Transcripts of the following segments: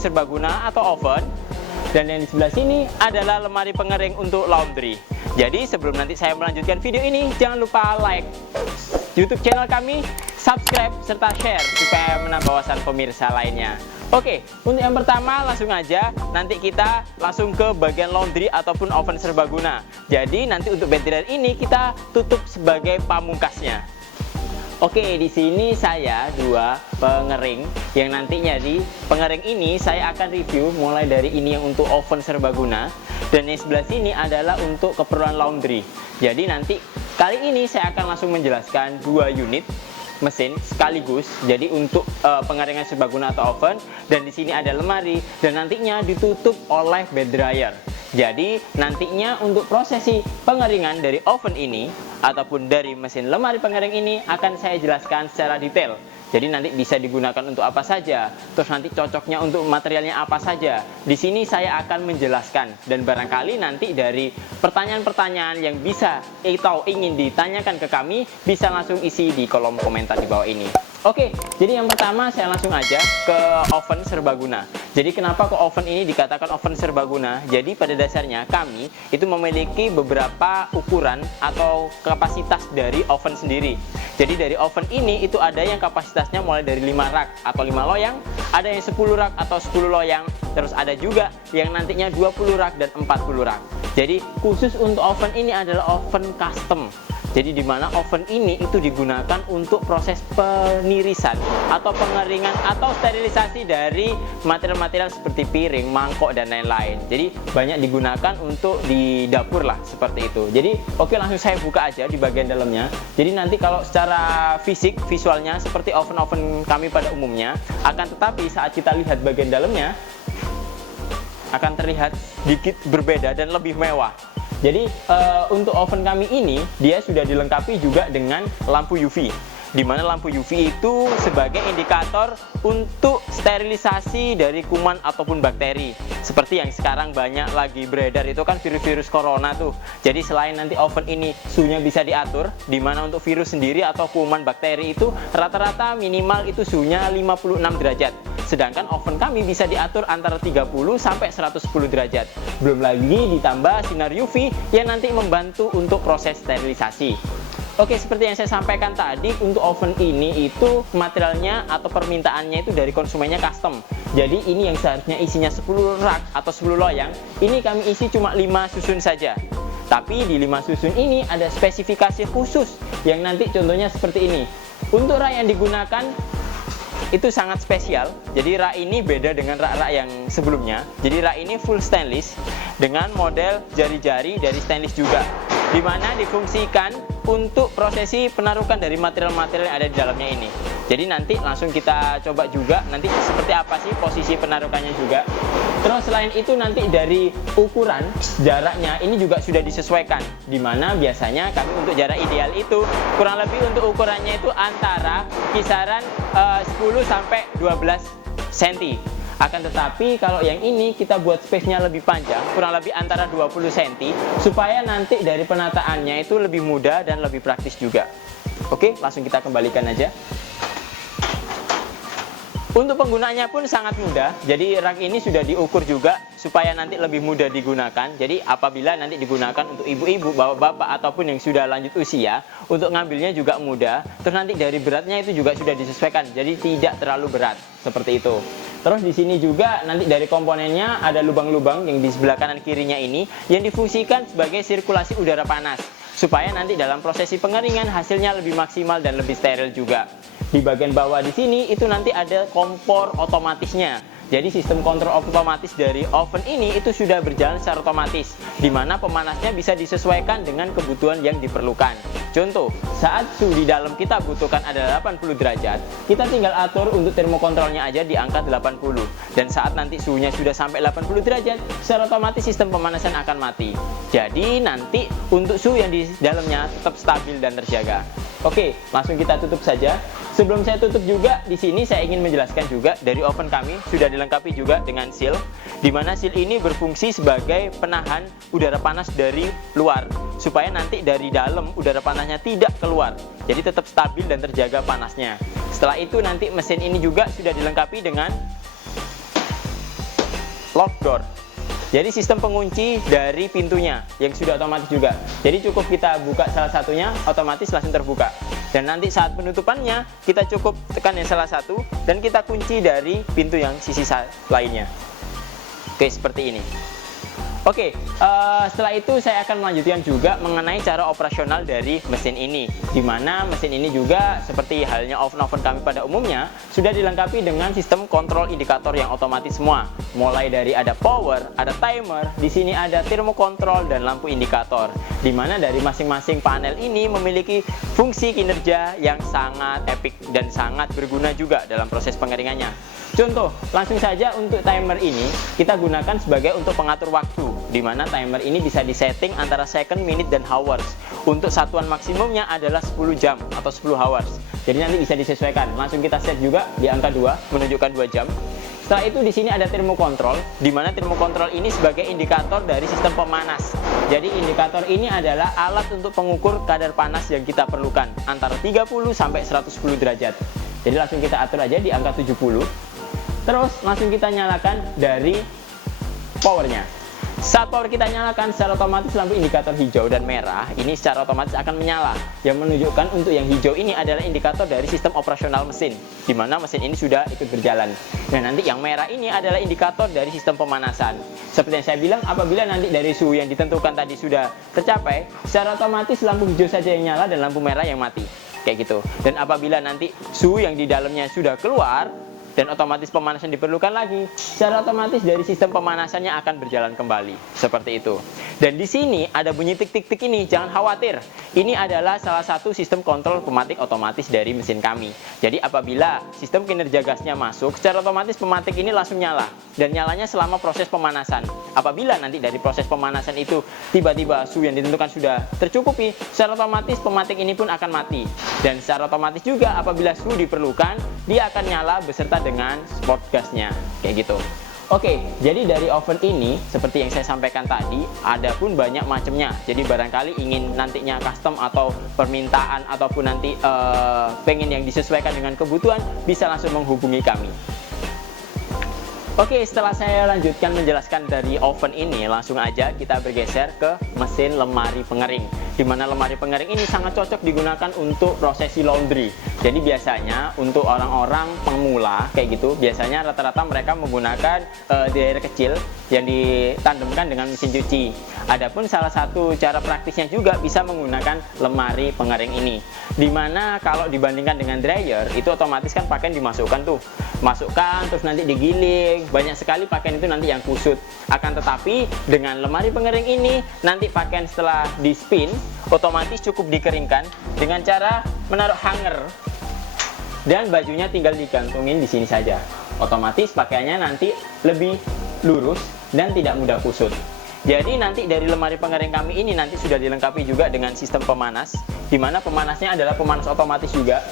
Serbaguna atau oven, dan yang di sebelah sini adalah lemari pengering untuk laundry. Jadi sebelum nanti saya melanjutkan video ini, jangan lupa like YouTube channel kami, subscribe, serta share supaya menambah wawasan pemirsa lainnya. Oke, untuk yang pertama langsung aja nanti kita langsung ke bagian laundry ataupun oven serbaguna. Jadi nanti untuk ventilator ini kita tutup sebagai pamungkasnya. Oke, di sini saya dua pengering yang nantinya di pengering ini saya akan review mulai dari ini yang untuk oven serbaguna, dan yang sebelah sini adalah untuk keperluan laundry. Jadi nanti kali ini saya akan langsung menjelaskan dua unit mesin sekaligus. Jadi untuk pengeringan serbaguna atau oven, dan di sini ada lemari dan nantinya ditutup oleh bed dryer. Jadi nantinya untuk prosesi pengeringan dari oven ini ataupun dari mesin lemari pengering ini akan saya jelaskan secara detail. Jadi nanti bisa digunakan untuk apa saja, terus nanti cocoknya untuk materialnya apa saja. Di sini saya akan menjelaskan, dan barangkali nanti dari pertanyaan-pertanyaan yang bisa atau ingin ditanyakan ke kami bisa langsung isi di kolom komentar di bawah ini. Oke, jadi yang pertama saya langsung aja ke oven serbaguna. Jadi kenapa kok oven ini dikatakan oven serbaguna? Jadi pada dasarnya kami itu memiliki beberapa ukuran atau kapasitas dari oven sendiri. Jadi dari oven ini itu ada yang kapasitasnya mulai dari 5 rak atau 5 loyang, ada yang 10 rak atau 10 loyang, terus ada juga yang nantinya 20 rak dan 40 rak. Jadi khusus untuk oven ini adalah oven custom. Jadi di mana oven ini itu digunakan untuk proses penirisan atau pengeringan atau sterilisasi dari material-material seperti piring, mangkok dan lain-lain. Jadi banyak digunakan untuk di dapur lah seperti itu. Jadi oke, langsung saya buka aja di bagian dalamnya. Jadi nanti kalau secara fisik visualnya seperti oven-oven kami pada umumnya, akan tetapi saat kita lihat bagian dalamnya akan terlihat sedikit berbeda dan lebih mewah. Jadi untuk oven kami ini dia sudah dilengkapi juga dengan lampu UV, di mana lampu UV itu sebagai indikator untuk sterilisasi dari kuman ataupun bakteri. Seperti yang sekarang banyak lagi beredar itu kan virus-virus corona tuh. Jadi selain nanti oven ini suhunya bisa diatur, di mana untuk virus sendiri atau kuman bakteri itu rata-rata minimal itu suhunya 56 derajat. Sedangkan oven kami bisa diatur antara 30 sampai 110 derajat. Belum lagi ditambah sinar UV yang nanti membantu untuk proses sterilisasi. Oke, seperti yang saya sampaikan tadi, untuk oven ini itu materialnya atau permintaannya itu dari konsumennya custom. Jadi ini yang seharusnya isinya 10 rak atau 10 loyang, ini kami isi cuma 5 susun saja. Tapi di 5 susun ini ada spesifikasi khusus yang nanti contohnya seperti ini. Untuk rak yang digunakan itu sangat spesial. Jadi rak ini beda dengan rak-rak yang sebelumnya. Jadi rak ini full stainless dengan model jari-jari dari stainless juga, di mana difungsikan untuk prosesi penarukan dari material-material yang ada di dalamnya ini. Jadi nanti langsung kita coba juga nanti seperti apa sih posisi penarukannya juga. Terus selain itu nanti dari ukuran jaraknya ini juga sudah disesuaikan, di mana biasanya kami untuk jarak ideal itu kurang lebih untuk ukurannya itu antara kisaran 10 sampai 12 cm. Akan tetapi kalau yang ini kita buat space-nya lebih panjang, kurang lebih antara 20 cm, supaya nanti dari penataannya itu lebih mudah dan lebih praktis juga. Oke, langsung kita kembalikan aja. Untuk penggunaannya pun sangat mudah. Jadi rak ini sudah diukur juga supaya nanti lebih mudah digunakan. Jadi apabila nanti digunakan untuk ibu-ibu, bapak-bapak ataupun yang sudah lanjut usia, untuk ngambilnya juga mudah. Terus nanti dari beratnya itu juga sudah disesuaikan. Jadi tidak terlalu berat seperti itu. Terus di sini juga nanti dari komponennya ada lubang-lubang yang di sebelah kanan kirinya ini yang difungsikan sebagai sirkulasi udara panas supaya nanti dalam prosesi pengeringan hasilnya lebih maksimal dan lebih steril juga. Di bagian bawah di sini itu nanti ada kompor otomatisnya. Jadi sistem kontrol otomatis dari oven ini itu sudah berjalan secara otomatis, di mana pemanasnya bisa disesuaikan dengan kebutuhan yang diperlukan. Contoh, saat suhu di dalam kita butuhkan adalah 80 derajat, kita tinggal atur untuk termokontrolnya aja di angka 80. Dan saat nanti suhunya sudah sampai 80 derajat, secara otomatis sistem pemanasan akan mati. Jadi nanti untuk suhu yang di dalamnya tetap stabil dan terjaga. Oke, langsung kita tutup saja. Sebelum saya tutup juga, di sini saya ingin menjelaskan juga dari oven kami sudah dilengkapi juga dengan seal, di mana seal ini berfungsi sebagai penahan udara panas dari luar, supaya nanti dari dalam udara panasnya tidak keluar, jadi tetap stabil dan terjaga panasnya. Setelah itu nanti mesin ini juga sudah dilengkapi dengan lock door. Jadi sistem pengunci dari pintunya yang sudah otomatis juga. Jadi cukup kita buka salah satunya, otomatis langsung terbuka. Dan nanti saat penutupannya, kita cukup tekan yang salah satu dan kita kunci dari pintu yang sisi lainnya. Oke, seperti ini. Oke, setelah itu saya akan melanjutkan juga mengenai cara operasional dari mesin ini, di mana mesin ini juga seperti halnya oven-oven kami pada umumnya sudah dilengkapi dengan sistem kontrol indikator yang otomatis semua. Mulai dari ada power, ada timer, di sini ada termokontrol dan lampu indikator, di mana dari masing-masing panel ini memiliki fungsi kinerja yang sangat epic dan sangat berguna juga dalam proses pengeringannya. Contoh, langsung saja untuk timer ini kita gunakan sebagai untuk pengatur waktu, di mana timer ini bisa disetting antara second, minute, dan hours. Untuk satuan maksimumnya adalah 10 jam atau 10 hours. Jadi nanti bisa disesuaikan. Langsung kita set juga di angka 2, menunjukkan 2 jam. Setelah itu di sini ada termokontrol, di mana termokontrol ini sebagai indikator dari sistem pemanas. Jadi indikator ini adalah alat untuk pengukur kadar panas yang kita perlukan antara 30 sampai 110 derajat. Jadi langsung kita atur aja di angka 70. Terus langsung kita nyalakan dari powernya. Saat power kita nyalakan, secara otomatis lampu indikator hijau dan merah ini secara otomatis akan menyala, yang menunjukkan untuk yang hijau ini adalah indikator dari sistem operasional mesin, di mana mesin ini sudah ikut berjalan. Dan nanti yang merah ini adalah indikator dari sistem pemanasan. Seperti yang saya bilang, apabila nanti dari suhu yang ditentukan tadi sudah tercapai, secara otomatis lampu hijau saja yang nyala dan lampu merah yang mati, kayak gitu. Dan apabila nanti suhu yang di dalamnya sudah keluar dan otomatis pemanasan diperlukan lagi, secara otomatis dari sistem pemanasannya akan berjalan kembali seperti itu. Dan di sini ada bunyi tik-tik-tik ini, jangan khawatir. Ini adalah salah satu sistem kontrol pematik otomatis dari mesin kami. Jadi apabila sistem kinerja gasnya masuk, secara otomatis pematik ini langsung nyala, dan nyalanya selama proses pemanasan. Apabila nanti dari proses pemanasan itu tiba-tiba suhu yang ditentukan sudah tercukupi, secara otomatis pematik ini pun akan mati. Dan secara otomatis juga apabila suhu diperlukan, dia akan nyala beserta dengan spot gasnya, kayak gitu. Oke, jadi dari oven ini seperti yang saya sampaikan tadi, ada pun banyak macamnya. Jadi barangkali ingin nantinya custom atau permintaan ataupun nanti pengen yang disesuaikan dengan kebutuhan, bisa langsung menghubungi kami. Oke, setelah saya lanjutkan menjelaskan dari oven ini, langsung aja kita bergeser ke mesin lemari pengering, di mana lemari pengering ini sangat cocok digunakan untuk prosesi laundry. Jadi biasanya untuk orang-orang pemula kayak gitu, biasanya rata-rata mereka menggunakan dryer kecil yang ditandemkan dengan mesin cuci. Adapun salah satu cara praktisnya juga bisa menggunakan lemari pengering ini, dimana kalau dibandingkan dengan dryer itu otomatis kan pakaian dimasukkan tuh, masukkan terus nanti digiling, banyak sekali pakaian itu nanti yang kusut. Akan tetapi dengan lemari pengering ini nanti pakaian setelah di spin otomatis cukup dikeringkan dengan cara menaruh hanger, dan bajunya tinggal digantungin di sini saja. Otomatis pakaiannya nanti lebih lurus dan tidak mudah kusut. Jadi nanti dari lemari pengering kami ini nanti sudah dilengkapi juga dengan sistem pemanas, di mana pemanasnya adalah pemanas otomatis juga.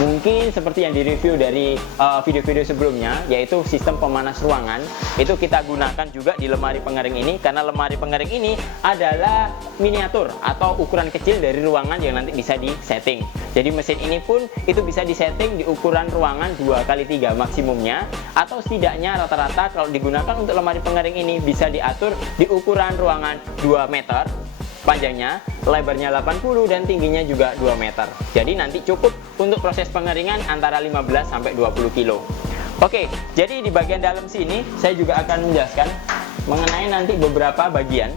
mungkin seperti yang direview dari video-video sebelumnya, yaitu sistem pemanas ruangan, itu kita gunakan juga di lemari pengering ini, karena lemari pengering ini adalah miniatur atau ukuran kecil dari ruangan yang nanti bisa disetting. Jadi mesin ini pun itu bisa disetting di ukuran ruangan 2x3 maksimumnya, atau setidaknya rata-rata kalau digunakan untuk lemari pengering ini bisa diatur di ukuran ruangan 2 meter, panjangnya, lebarnya 80 dan tingginya juga 2 meter. Jadi nanti cukup untuk proses pengeringan antara 15 sampai 20 kilo. Oke, jadi di bagian dalam sini saya juga akan menjelaskan mengenai nanti beberapa bagian.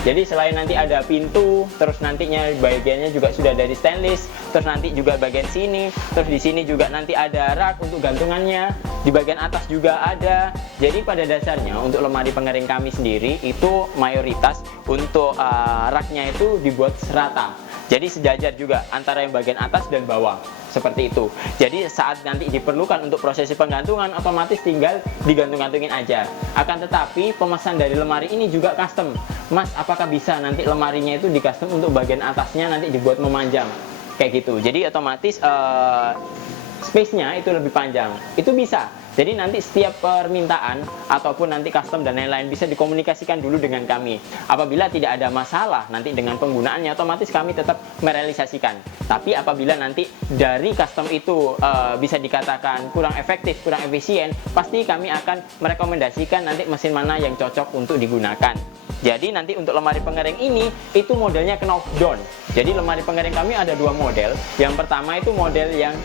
Jadi selain nanti ada pintu, terus nantinya bagiannya juga sudah dari stainless, terus nanti juga bagian sini, terus di sini juga nanti ada rak untuk gantungannya, di bagian atas juga ada. Jadi pada dasarnya untuk lemari pengering kami sendiri itu mayoritas untuk raknya itu dibuat serata. Jadi sejajar juga antara yang bagian atas dan bawah, seperti itu. Jadi saat nanti diperlukan untuk prosesi penggantungan, otomatis tinggal digantung-gantungin aja. Akan tetapi pemesan dari lemari ini juga custom. Mas, apakah bisa nanti lemarinya itu di custom untuk bagian atasnya nanti dibuat memanjang, kayak gitu. Jadi otomatis space-nya itu lebih panjang. Itu bisa. Jadi nanti setiap permintaan ataupun nanti custom dan lain-lain bisa dikomunikasikan dulu dengan kami. Apabila tidak ada masalah nanti dengan penggunaannya, otomatis kami tetap merealisasikan. Tapi apabila nanti dari custom itu bisa dikatakan kurang efektif, kurang efisien, pasti kami akan merekomendasikan nanti mesin mana yang cocok untuk digunakan. Jadi nanti untuk lemari pengering ini itu modelnya knockdown. Jadi lemari pengering kami ada dua model. Yang pertama itu model yang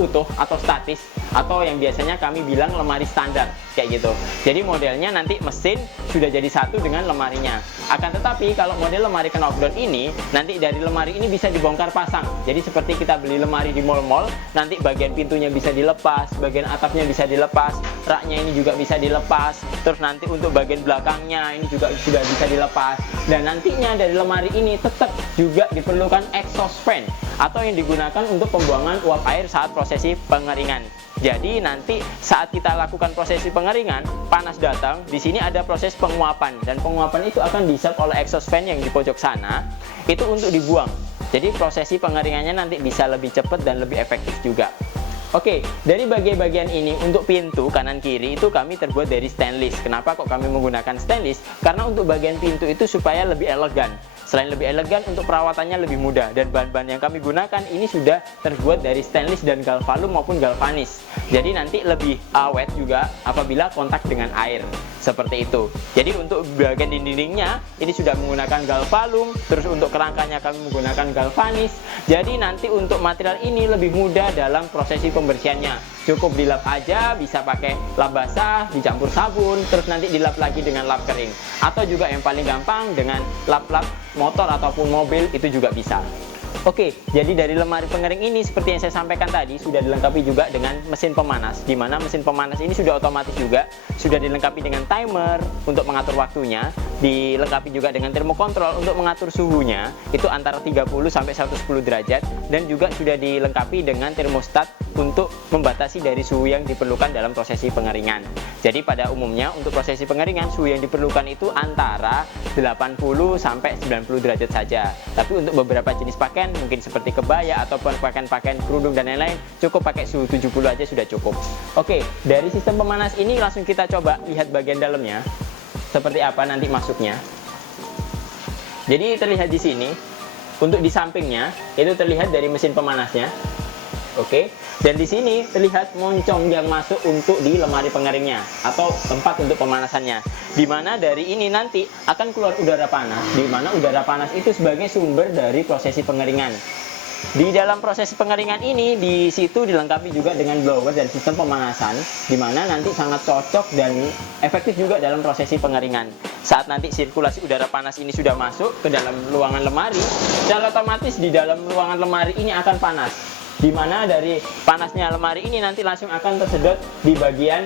utuh atau statis, atau yang biasanya kami bilang lemari standar, kayak gitu. Jadi modelnya nanti mesin sudah jadi satu dengan lemarinya. Akan tetapi kalau model lemari knockdown ini, nanti dari lemari ini bisa dibongkar pasang. Jadi seperti kita beli lemari di mall-mall, nanti bagian pintunya bisa dilepas, bagian atapnya bisa dilepas, raknya ini juga bisa dilepas, terus nanti untuk bagian belakangnya ini juga sudah bisa dilepas. Dan nantinya dari lemari ini tetap juga diperlukan exhaust fan atau yang digunakan untuk pembuangan uap air saat prosesi pengeringan. Jadi nanti saat kita lakukan prosesi pengeringan, panas datang, di sini ada proses penguapan, dan penguapan itu akan di-serve oleh exhaust fan yang di pojok sana, itu untuk dibuang. Jadi prosesi pengeringannya nanti bisa lebih cepat dan lebih efektif juga. Oke, dari bagian-bagian ini untuk pintu kanan kiri itu kami terbuat dari stainless. Kenapa kok kami menggunakan stainless? Karena untuk bagian pintu itu supaya lebih elegan. Selain lebih elegan, untuk perawatannya lebih mudah, dan bahan-bahan yang kami gunakan ini sudah terbuat dari stainless dan galvalum maupun galvanis. Jadi nanti lebih awet juga apabila kontak dengan air, seperti itu. Jadi untuk bagian dinding-dindingnya ini sudah menggunakan galvalum, terus untuk kerangkanya kami menggunakan galvanis. Jadi nanti untuk material ini lebih mudah dalam prosesi pembersihannya. Cukup dilap aja, bisa pakai lap basah, dicampur sabun, terus nanti dilap lagi dengan lap kering. Atau juga yang paling gampang dengan lap-lap motor ataupun mobil itu juga bisa. Oke, jadi dari lemari pengering ini seperti yang saya sampaikan tadi sudah dilengkapi juga dengan mesin pemanas, di mana mesin pemanas ini sudah otomatis juga, sudah dilengkapi dengan timer untuk mengatur waktunya, dilengkapi juga dengan termokontrol untuk mengatur suhunya, itu antara 30 sampai 110 derajat, dan juga sudah dilengkapi dengan termostat untuk membatasi dari suhu yang diperlukan dalam prosesi pengeringan. Jadi pada umumnya untuk prosesi pengeringan suhu yang diperlukan itu antara 80 sampai 90 derajat saja. Tapi untuk beberapa jenis pakaian mungkin seperti kebaya ataupun pakaian-pakaian kerudung dan lain-lain, cukup pakai suhu 70 aja sudah cukup. Oke, dari sistem pemanas ini langsung kita coba lihat bagian dalamnya seperti apa nanti masuknya. Jadi terlihat di sini, untuk di sampingnya itu terlihat dari mesin pemanasnya. Oke, dan di sini terlihat moncong yang masuk untuk di lemari pengeringnya atau tempat untuk pemanasannya. Di mana dari ini nanti akan keluar udara panas, di mana udara panas itu sebagai sumber dari prosesi pengeringan. Di dalam proses pengeringan ini, di situ dilengkapi juga dengan blower dan sistem pemanasan, di mana nanti sangat cocok dan efektif juga dalam prosesi pengeringan. Saat nanti sirkulasi udara panas ini sudah masuk ke dalam ruangan lemari, secara otomatis di dalam ruangan lemari ini akan panas. Di mana dari panasnya lemari ini nanti langsung akan tersedot di bagian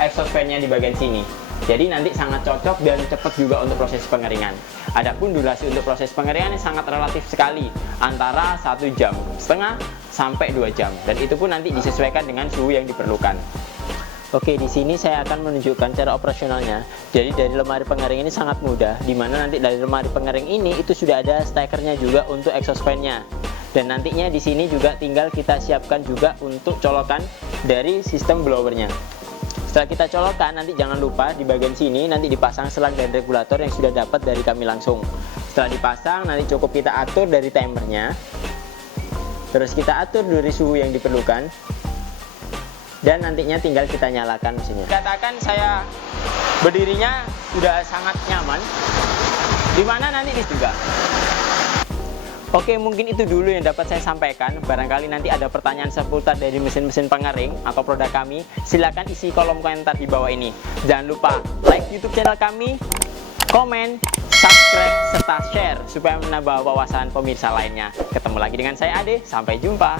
exhaust fan-nya di bagian sini. Jadi nanti sangat cocok dan cepat juga untuk proses pengeringan. Adapun durasi untuk proses pengeringan sangat relatif sekali, antara 1,5 jam sampai 2 jam, dan itu pun nanti disesuaikan dengan suhu yang diperlukan. Oke, di sini saya akan menunjukkan cara operasionalnya. Jadi dari lemari pengering ini sangat mudah, di mana nanti dari lemari pengering ini itu sudah ada stekernya juga untuk exhaust fan-nya. Dan nantinya di sini juga tinggal kita siapkan juga untuk colokan dari sistem blowernya. Setelah kita colokkan, nanti jangan lupa di bagian sini nanti dipasang selang dan regulator yang sudah dapat dari kami langsung. Setelah dipasang, nanti cukup kita atur dari timernya, terus kita atur dari suhu yang diperlukan, dan nantinya tinggal kita nyalakan mesinnya. Katakan saya berdirinya sudah sangat nyaman, dimana nanti di juga. Oke, mungkin itu dulu yang dapat saya sampaikan. Barangkali nanti ada pertanyaan seputar dari mesin-mesin pengering atau produk kami, silahkan isi kolom komentar di bawah ini. Jangan lupa like YouTube channel kami, komen, subscribe, serta share supaya menambah wawasan pemirsa lainnya. Ketemu lagi dengan saya Ade, sampai jumpa.